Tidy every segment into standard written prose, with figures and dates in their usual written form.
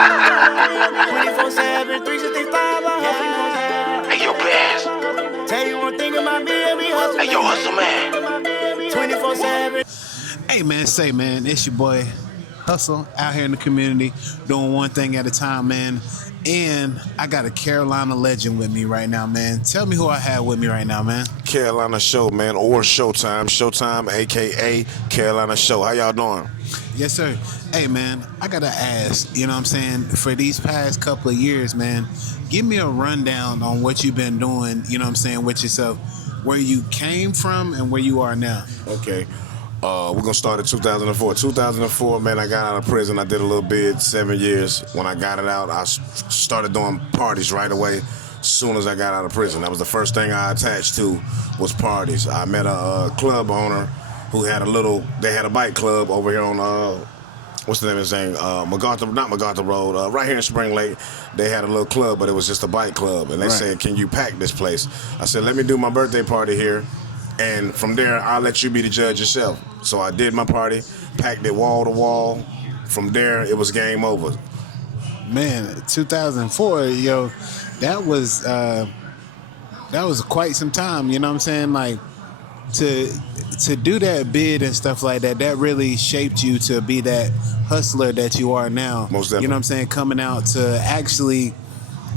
24/7, 365, Hey, yo, Bass. tell you one thing about me, every hustle. Hey, yo, Hustle Man. 24/7. Hey man, say man, it's your boy Hustle out here in the community doing one thing at a time, man. And I got a Carolina legend with me right now, man. Tell me who I have with me right now, man. Carolina Show, man, or Showtime. Showtime, a.k.a. Carolina Show. How y'all doing? Yes, sir. Hey man, I gotta ask, you know what I'm saying, for these past couple of years, man, give me a rundown on what you've been doing, you know what I'm saying, with yourself, where you came from and where you are now. Okay. We're going to start at 2004. 2004, man, I got out of prison. I did a little bid, 7 years. When I got it out, I started doing parties right away as soon as I got out of prison. That was the first thing I attached to was parties. I met a club owner who had they had a bike club over here on, what's the name of his name? Not MacArthur Road, right here in Spring Lake. They had a little club, but it was just a bike club. And they said, can you pack this place? I said, let me do my birthday party here. And from there, I'll let you be the judge yourself. So I did my party, packed it wall to wall. From there, it was game over. Man, 2004, yo, that was quite some time, you know what I'm saying? Like, to do that bid and stuff like that, that really shaped you to be that hustler that you are now. Most definitely. You know what I'm saying? Coming out to actually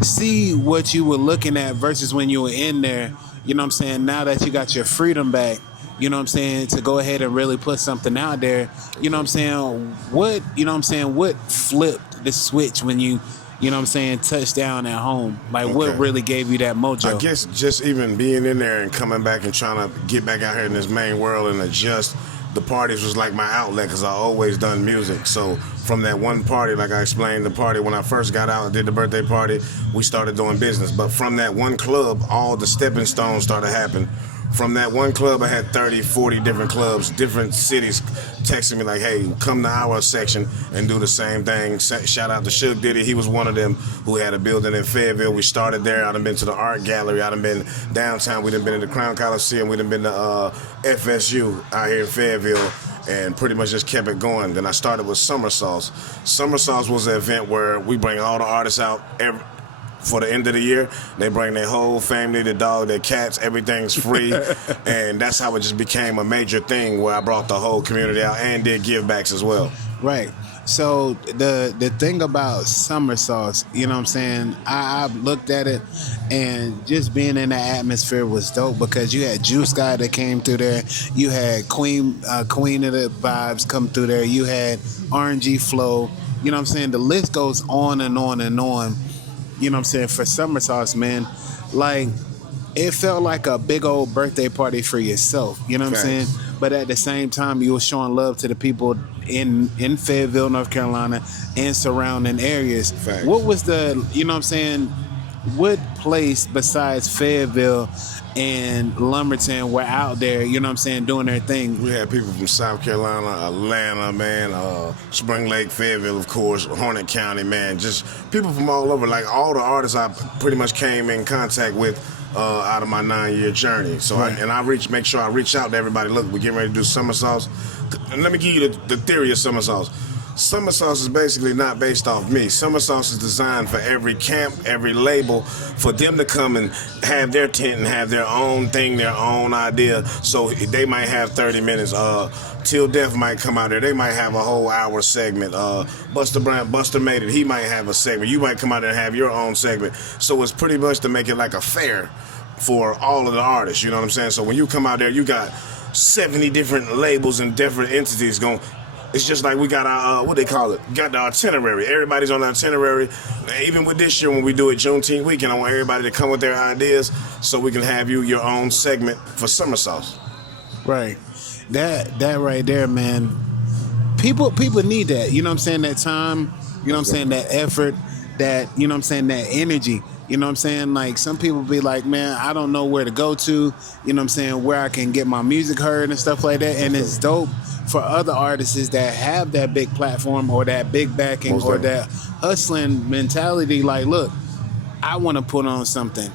see what you were looking at versus when you were in there. You know what I'm saying? Now that you got your freedom back, you know what I'm saying, to go ahead and really put something out there. You know what I'm saying? What flipped the switch when you know what I'm saying, touched down at home? Like, Okay. What really gave you that mojo? I guess just even being in there and coming back and trying to get back out here in this main world and adjust. The parties was like my outlet because I always done music. So from that one party, like I explained, the party when I first got out and did the birthday party, we started doing business. But from that one club, all the stepping stones started happening. From that one club, I had 30, 40 different clubs, different cities texting me like, hey, come to our section and do the same thing. Shout out to Suge Diddy. He was one of them who had a building in Fayetteville. We started there. I done been to the art gallery. I done been downtown. We done been in the Crown Coliseum. We done been to FSU out here in Fayetteville and pretty much just kept it going. Then I started with Summer Sauce. Summer Sauce was an event where we bring all the artists out for the end of the year. They bring their whole family, their dog, their cats, everything's free. And that's how it just became a major thing where I brought the whole community out and did give backs as well. Right. So the thing about Summer Sauce, you know what I'm saying, I've looked at it and just being in that atmosphere was dope because you had Juice Guy that came through there. You had Queen of the Vibes come through there. You had RNG Flow. You know what I'm saying? The list goes on and on and on. You know what I'm saying, for Summer Sauce, man. Like, it felt like a big old birthday party for yourself. You know what I'm saying? But at the same time, you were showing love to the people in Fayetteville, North Carolina, and surrounding areas. Facts. What was you know what I'm saying, what place besides Fayetteville and Lumberton were out there, you know what I'm saying, doing their thing? We had people from South Carolina, Atlanta, man, Spring Lake, Fayetteville, of course, Harnett County, man, just people from all over. Like, all the artists I pretty much came in contact with out of my 9-year journey. So, Right. I make sure I reach out to everybody. Look, we're getting ready to do Summer Sauce. And let me give you the theory of Summer Sauce. Summer Sauce is basically not based off me. Summer Sauce is designed for every camp, every label, for them to come and have their tent and have their own thing, their own idea. So they might have 30 minutes. Till Death might come out there. They might have a whole hour segment. Buster Made It. He might have a segment. You might come out there and have your own segment. So it's pretty much to make it like a fair for all of the artists. You know what I'm saying? So when you come out there, you got 70 different labels and different entities going. It's just like we got our, what they call it, got the itinerary. Everybody's on the itinerary. Even with this year when we do it Juneteenth weekend, I want everybody to come with their ideas so we can have you your own segment for Summer Sauce. Right. That right there, man. People need that. You know what I'm saying? That time, you know what I'm saying? That effort, that, you know what I'm saying? That energy. You know what I'm saying? Like, some people be like, man, I don't know where to go to, you know what I'm saying, where I can get my music heard and stuff like that. And it's dope for other artists that have that big platform or that big backing or that hustling mentality. Like, look, I want to put on something.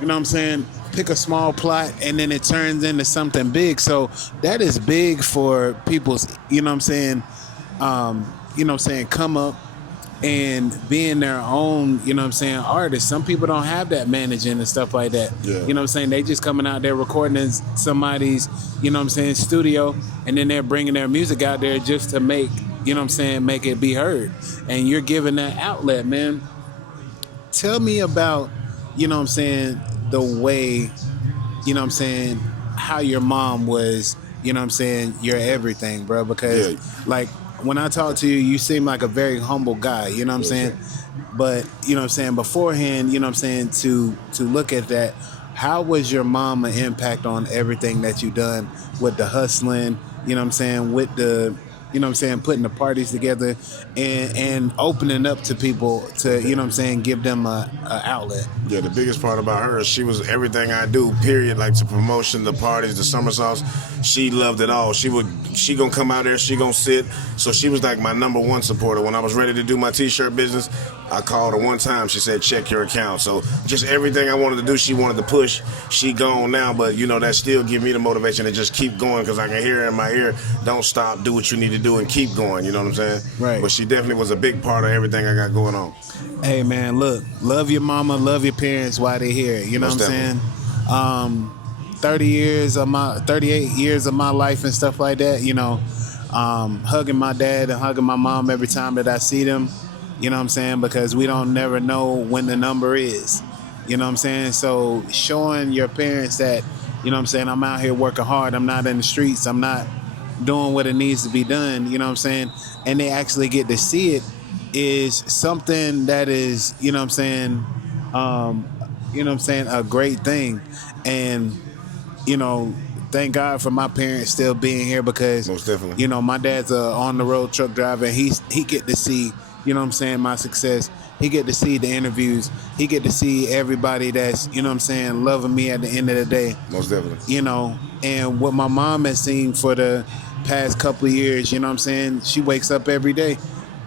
You know what I'm saying? Pick a small plot and then it turns into something big. So that is big for people's, you know what I'm saying, come up. and being their own, you know what I'm saying, artist. Some people don't have that managing and stuff like that. Yeah. You know what I'm saying? They just coming out there recording in somebody's, you know what I'm saying, studio, and then they're bringing their music out there just to make, you know what I'm saying, make it be heard. And you're giving that outlet, man. Tell me about, you know what I'm saying, the way, you know what I'm saying, how your mom was, you know what I'm saying, your everything, bro. Because, like, when I talk to you, you seem like a very humble guy, you know what I'm saying? But, you know what I'm saying, beforehand, you know what I'm saying, to look at that, how was your mom an impact on everything that you done with the hustling, you know what I'm saying, with the, you know what I'm saying, putting the parties together and opening up to people to, you know what I'm saying, give them a outlet? Yeah, the biggest part about her is she was everything I do, period. Like the promotion, the parties, the somersaults. She loved it all. She gonna come out there, she gonna sit. So she was like my number one supporter. When I was ready to do my t-shirt business, I called her one time. She said, check your account. So just everything I wanted to do, she wanted to push. She gone now, but you know, that still give me the motivation to just keep going because I can hear her in my ear, don't stop, do what you need to do and keep going, you know what I'm saying? Right. But she definitely was a big part of everything I got going on. Hey, man, look, love your mama, love your parents while they're here. You know Most what I'm saying? 38 years of my life and stuff like that, you know, hugging my dad and hugging my mom every time that I see them, you know what I'm saying? Because we don't never know when the number is, you know what I'm saying? So showing your parents that, you know what I'm saying, I'm out here working hard, I'm not in the streets, I'm not doing what it needs to be done, you know what I'm saying? And they actually get to see it is something that is, you know what I'm saying, a great thing. And, you know, thank God for my parents still being here because, Most definitely. you know, my dad's a on-the-road truck driver. And he get to see, you know what I'm saying, my success. He get to see the interviews. He get to see everybody that's, you know what I'm saying, loving me at the end of the day. Most definitely. You know, and what my mom has seen for the past couple of years, you know what I'm saying, she wakes up every day.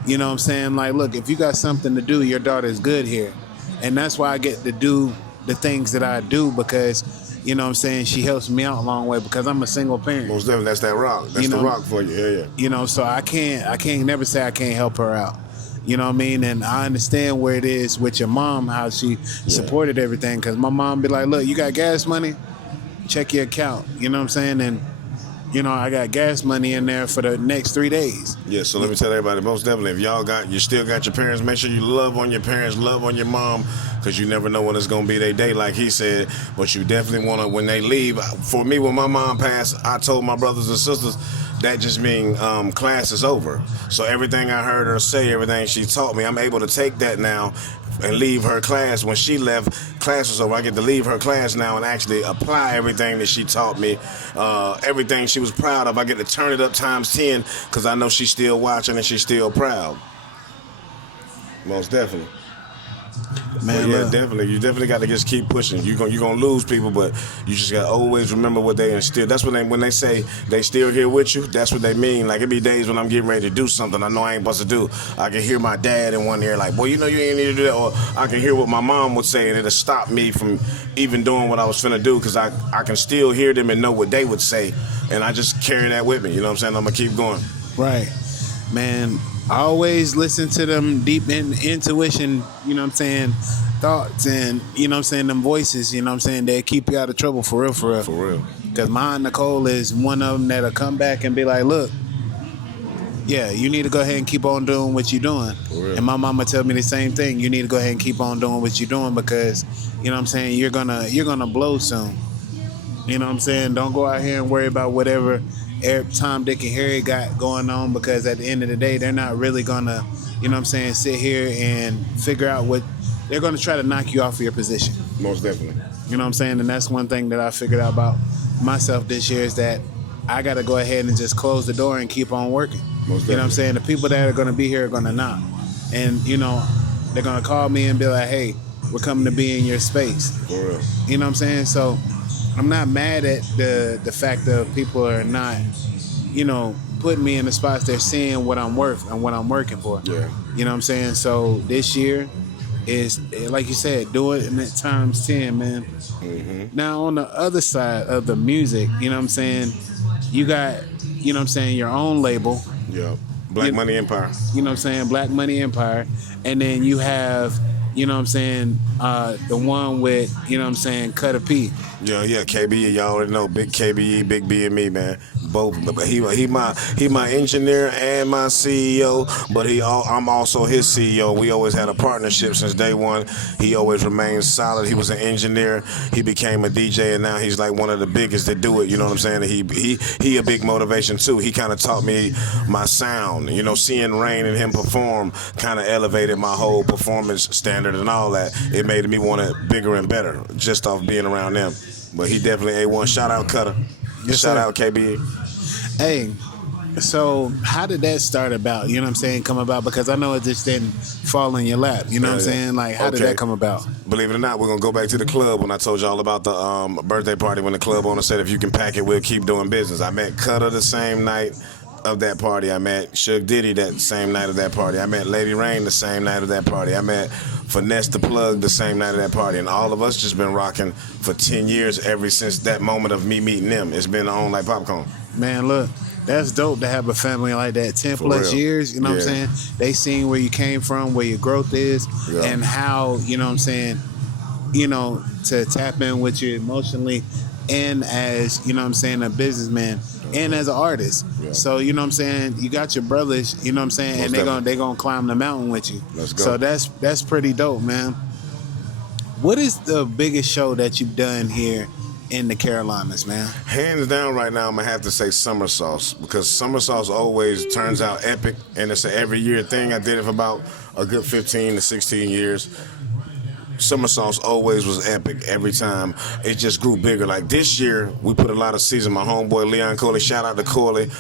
You know what I'm saying? Like, look, if you got something to do, your daughter's good here. And that's why I get to do the things that I do because, you know what I'm saying, she helps me out a long way because I'm a single parent. Most definitely, that's that rock. That's the rock for you. Yeah. You know, so I can't never say I can't help her out. You know what I mean? And I understand where it is with your mom, how she supported everything. Because my mom be like, look, you got gas money? Check your account. You know what I'm saying? And, you know, I got gas money in there for the next 3 days. Yeah, so let me tell everybody, most definitely, if you still got your parents, make sure you love on your parents, love on your mom, because you never know when it's going to be their day, like he said. But you definitely want to, when they leave, for me, when my mom passed, I told my brothers and sisters, that just means class is over. So everything I heard her say, everything she taught me, I'm able to take that now and leave her class. When she left, class was over. I get to leave her class now and actually apply everything that she taught me. Everything she was proud of, I get to turn it up times 10 because I know she's still watching and she's still proud. Most definitely. Man, yeah, definitely. You definitely got to just keep pushing. You're gonna lose people, but you just got to always remember what they instill. That's when they say they still here with you. That's what they mean. Like, it be days when I'm getting ready to do something I know I ain't supposed to do. I can hear my dad in one ear like, boy, you know you ain't need to do that. Or I can hear what my mom would say, and it'll stop me from even doing what I was finna do because I can still hear them and know what they would say, and I just carry that with me. You know what I'm saying? I'm gonna keep going. Right, man. I always listen to them deep intuition, you know what I'm saying, thoughts and, you know what I'm saying, them voices, you know what I'm saying, they keep you out of trouble for real. For real. Because my Aunt Nicole is one of them that'll come back and be like, look, yeah, you need to go ahead and keep on doing what you're doing. For real. And my mama tell me the same thing. You need to go ahead and keep on doing what you're doing because, you know what I'm saying, you're gonna blow soon. You know what I'm saying? Don't go out here and worry about whatever Tom, Dick, and Harry got going on because at the end of the day, they're not really gonna, you know what I'm saying, sit here and figure out what they're gonna try to knock you off of your position. Most definitely. You know what I'm saying? And that's one thing that I figured out about myself this year is that I gotta go ahead and just close the door and keep on working. Most you know what I'm saying? The people that are gonna be here are gonna knock. And, you know, they're gonna call me and be like, hey, we're coming to be in your space. For real. You know what I'm saying? So I'm not mad at the fact that people are not, you know, putting me in the spots they're seeing what I'm worth and what I'm working for. Yeah. You know what I'm saying? So this year is, like you said, do it in that times 10, man. Mm-hmm. Now on the other side of the music, you know what I'm saying, you got, you know what I'm saying, your own label. Yeah. Black Money Empire. You know what I'm saying? Black Money Empire. And then you have, you know what I'm saying, the one with, you know what I'm saying, Cutter P. Yeah, KBE, y'all already know, big KBE, big B and me, man. Both, but he my engineer and my CEO, but I'm also his CEO. We always had a partnership since day one. He always remained solid. He was an engineer. He became a DJ, and now he's like one of the biggest that do it. You know what I'm saying? He a big motivation too. He kind of taught me my sound. You know, seeing Rain and him perform kind of elevated my whole performance standard and all that. It made me want it bigger and better just off being around them. But he definitely A1. Shout out Cutter. Yes, Shout sir. out KBE. Hey, so how did that start about? You know what I'm saying? Come about? Because I know it just didn't fall in your lap. You know what I'm saying? Like, how did that come about? Believe it or not, we're going to go back to the club when I told you all about the birthday party when the club owner said, if you can pack it, we'll keep doing business. I met Cutter the same night of that party. I met Suge Diddy that same night of that party. I met Lady Rain the same night of that party. I met Finesse the Plug the same night of that party. And all of us just been rocking for 10 years ever since that moment of me meeting them. It's been on like popcorn. Man, look, that's dope to have a family like that. 10 For plus real. years, you know what I'm saying? They seen where you came from, where your growth is, and how, you know what I'm saying, you know, to tap in with you emotionally and as, you know what I'm saying, a businessman and as an artist. Yeah. So, you know what I'm saying, you got your brothers, you know what I'm saying, Most and they're gonna climb the mountain with you. Let's go. So that's pretty dope, man. What is the biggest show that you've done here in the Carolinas, man? Hands down right now, I'm going to have to say Summer Sauce, because Summer Sauce always turns out epic, and it's an every year thing. I did it for about a good 15 to 16 years. Summer Sauce always was epic every time. It just grew bigger. Like this year, we put a lot of season. My homeboy Leon Coley, shout out to Coley.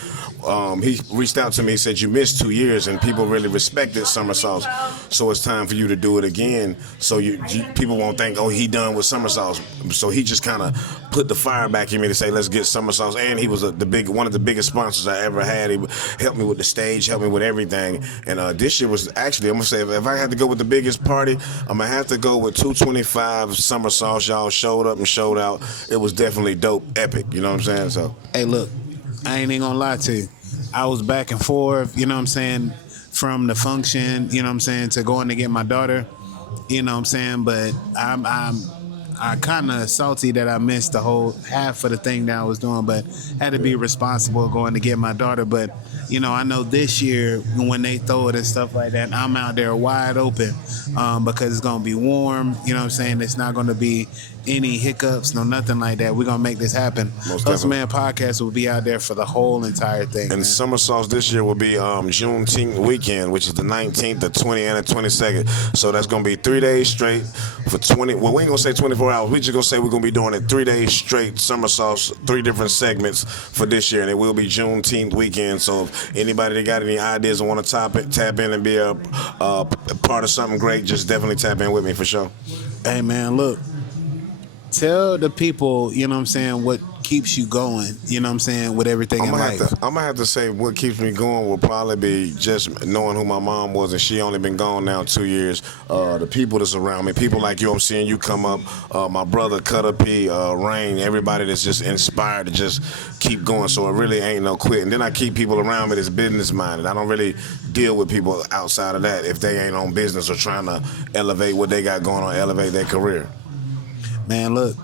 He reached out to me, he said, you missed 2 years and people really respected Summer Sauce. So it's time for you to do it again. So you people won't think, oh, he done with Summer Sauce. So he just kind of put the fire back in me to say, let's get Summer Sauce. And he was one of the biggest sponsors I ever had. He helped me with the stage, helped me with everything. And this year was actually, I'm going to say, if I had to go with the biggest party, I'm going to have to go with 225 Summer Sauce. Y'all showed up and showed out. It was definitely dope, epic. You know what I'm saying? So, Hey, look, I ain't even gonna lie to you. I was back and forth, you know what I'm saying, from the function, you know what I'm saying, to going to get my daughter, you know what I'm saying, but I'm kind of salty that I missed the whole half of the thing that I was doing, but had to be responsible going to get my daughter. But, you know, I know this year when they throw it and stuff like that, I'm out there wide open because it's going to be warm, you know what I'm saying, it's not going to be any hiccups, no nothing like that. We're going to make this happen. Hustle Man Podcast will be out there for the whole entire thing. and man. Summer Sauce this year will be Juneteenth weekend, which is the 19th, the 20th, and the 22nd. So that's going to be 3 days straight for 20. Well, we ain't going to say 24 hours. We just going to say we're going to be doing it 3 days straight, Summer Sauce, 3 different segments for this year. And it will be Juneteenth weekend. So if anybody that got any ideas and want to tap in and be a part of something great, just definitely tap in with me for sure. Hey, man, look. Tell the people, you know what I'm saying, what keeps you going, you know what I'm saying, with everything in life. I'm gonna have to say what keeps me going will probably be just knowing who my mom was, and she only been gone now 2 years. The people that's around me, people like you, I'm seeing you come up. My brother Cutter P, Rain, everybody that's just inspired to just keep going. So it really ain't no quit. And then I keep people around me that's business minded. I don't really deal with people outside of that if they ain't on business or trying to elevate what they got going on, elevate their career. Man, look,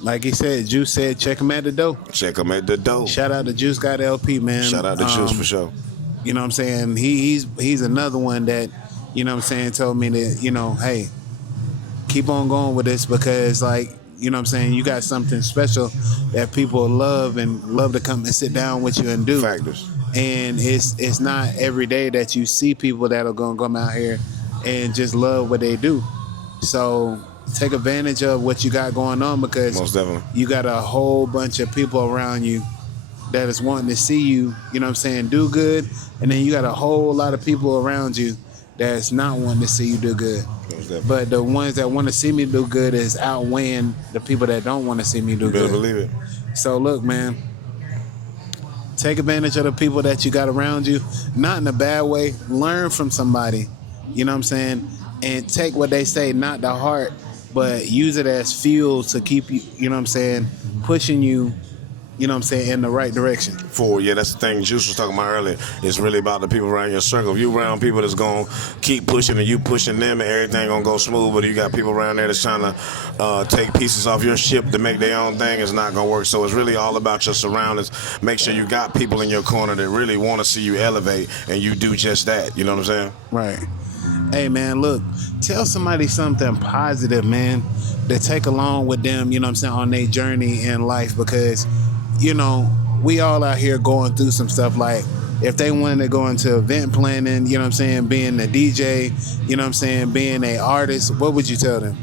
like he said, Juice said, check him at the door. Check them at the door. Shout out to Juice Got LP, man. Shout out to Juice for sure. You know what I'm saying? He's another one that, you know what I'm saying, told me that, you know, hey, keep on going with this because, like, you know what I'm saying, you got something special that people love and love to come and sit down with you and do. Factors. And it's not every day that you see people that are going to come out here and just love what they do. So take advantage of what you got going on because Most definitely. you got a whole bunch of people around you that is wanting to see you, you know what I'm saying, do good. And then you got a whole lot of people around you that's not wanting to see you do good. But the ones that want to see me do good is outweighing the people that don't want to see me do You better good. believe it. So look, man, take advantage of the people that you got around you, not in a bad way. Learn from somebody, you know what I'm saying, and take what they say, not to heart, but use it as fuel to keep you, you know what I'm saying, pushing you you know what I'm saying, in the right direction. Yeah, that's the thing Juice was talking about earlier. It's really about the people around your circle. If you around people that's gonna keep pushing and you pushing them, and everything gonna go smooth, but you got people around there that's trying to take pieces off your ship to make their own thing, it's not gonna work. So it's really all about your surroundings. Make sure you got people in your corner that really want to see you elevate, and you do just that. You know what I'm saying? Right. Hey, man, look, tell somebody something positive, man, to take along with them, you know what I'm saying, on their journey in life, because, you know, we all out here going through some stuff. Like, if they wanted to go into event planning, you know what I'm saying, being a DJ, you know what I'm saying, being an artist, what would you tell them?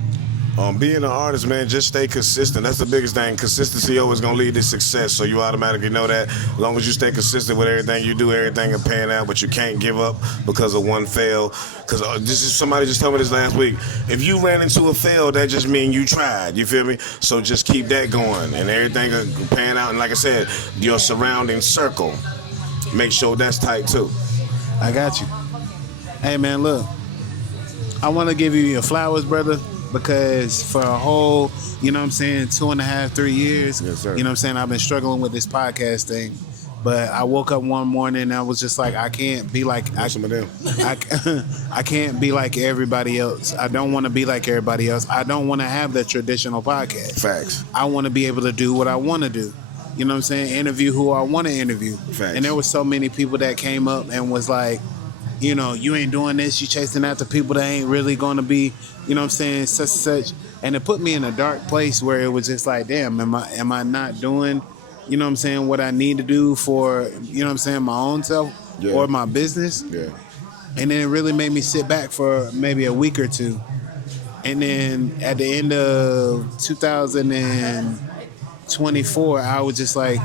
Being an artist, man, just stay consistent. That's the biggest thing. Consistency always gonna lead to success. So you automatically know that. As long as you stay consistent with everything you do, everything will pan out. But you can't give up because of one fail. Because this is somebody just told me this last week. If you ran into a fail, that just means you tried. You feel me? So just keep that going, and everything will pan out. And like I said, your surrounding circle, make sure that's tight too. I got you. Hey, man, look, I want to give you your flowers, brother. Because for a whole, you know what I'm saying, 2.5, 3 years, yes, sir. You know what I'm saying, I've been struggling with this podcast thing. But I woke up one morning and I was just like, I can't be like some of them. I can't be like everybody else. I don't want to be like everybody else. I don't want to have the traditional podcast. Facts. I want to be able to do what I want to do. You know what I'm saying? Interview who I want to interview. Facts. And there were so many people that came up and was like, you know, you ain't doing this, you chasing after people that ain't really going to be, you know what I'm saying, such and such. And it put me in a dark place where it was just like, damn, am I not doing, you know what I'm saying, what I need to do for, you know what I'm saying, my own self or my business? Yeah. And then it really made me sit back for maybe a week or two. And then at the end of 2024, I was just like,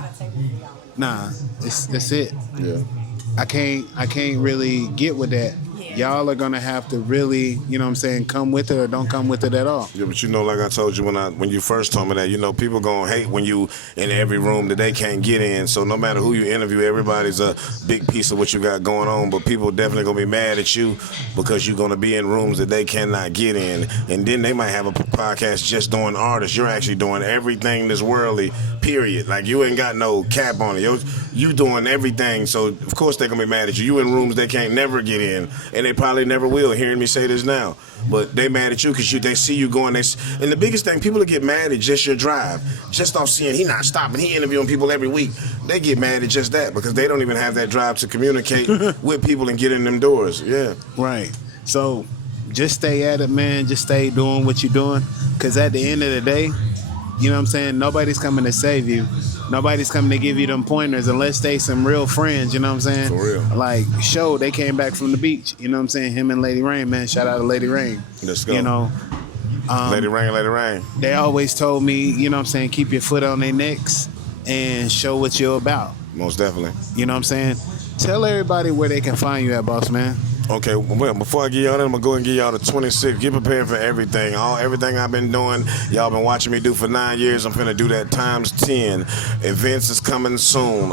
nah, that's it. Yeah. I can't really get with that. Y'all are gonna have to really, you know what I'm saying, come with it or don't come with it at all. Yeah, but you know, like I told you when you first told me that, you know, people gonna hate when you in every room that they can't get in. So no matter who you interview, everybody's a big piece of what you got going on. But people definitely gonna be mad at you because you're gonna be in rooms that they cannot get in. And then they might have a podcast just doing artists. You're actually doing everything that's worldly, period. Like, you ain't got no cap on it. You doing everything. So of course they're gonna be mad at you. You in rooms they can't never get in. And they probably never will, hearing me say this now. But they mad at you because they see you going. And the biggest thing, people will get mad at just your drive. Just off seeing he not stopping, he interviewing people every week. They get mad at just that because they don't even have that drive to communicate with people and get in them doors. Yeah. Right. So just stay at it, man. Just stay doing what you're doing. Because at the end of the day, you know what I'm saying, nobody's coming to save you. Nobody's coming to give you them pointers unless they some real friends, you know what I'm saying? For real. Like, Show, they came back from the beach, you know what I'm saying? Him and Lady Rain, man. Shout out to Lady Rain. Let's go. You know, Lady Rain. they always told me, you know what I'm saying, keep your foot on their necks and show what you're about. Most definitely. You know what I'm saying? Tell everybody where they can find you at, boss man. Okay, well, before I give y'all that, I'm going to go and give y'all the 26. Get prepared for everything. Everything I've been doing, y'all been watching me do for 9 years. I'm finna do that times 10. Events is coming soon.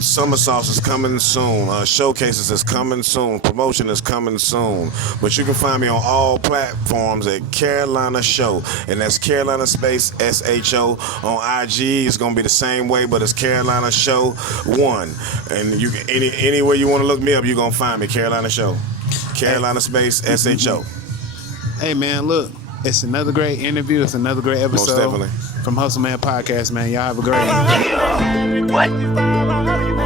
Summer Sauce is coming soon. Showcases is coming soon. Promotion is coming soon. But you can find me on all platforms at Carolina Show. And that's Carolina space SHO. On IG, it's going to be the same way, but it's Carolina Show 1. And you can anywhere you want to look me up, you're going to find me, Carolina Show. Carolina space SHO. Hey, man, look, it's another great interview. It's another great episode. Most definitely. From Hustle Man Podcast, man. Y'all have a great evening. What?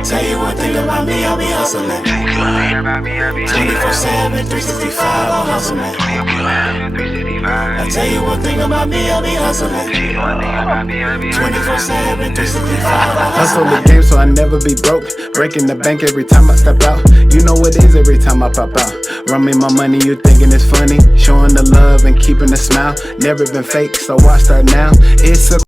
Tell you one thing about me, I'll be hustling. 24/7, 365, I'll hustle, man. I tell you one thing about me, I'll be hustling. 24/7, 365, I'll hustle. Hustle the game so I never be broke. Breaking the bank every time I step out. You know what it is every time I pop out. Run me my money, you thinking it's funny. Showing the love and keeping a smile. Never been fake, so why start now? It's a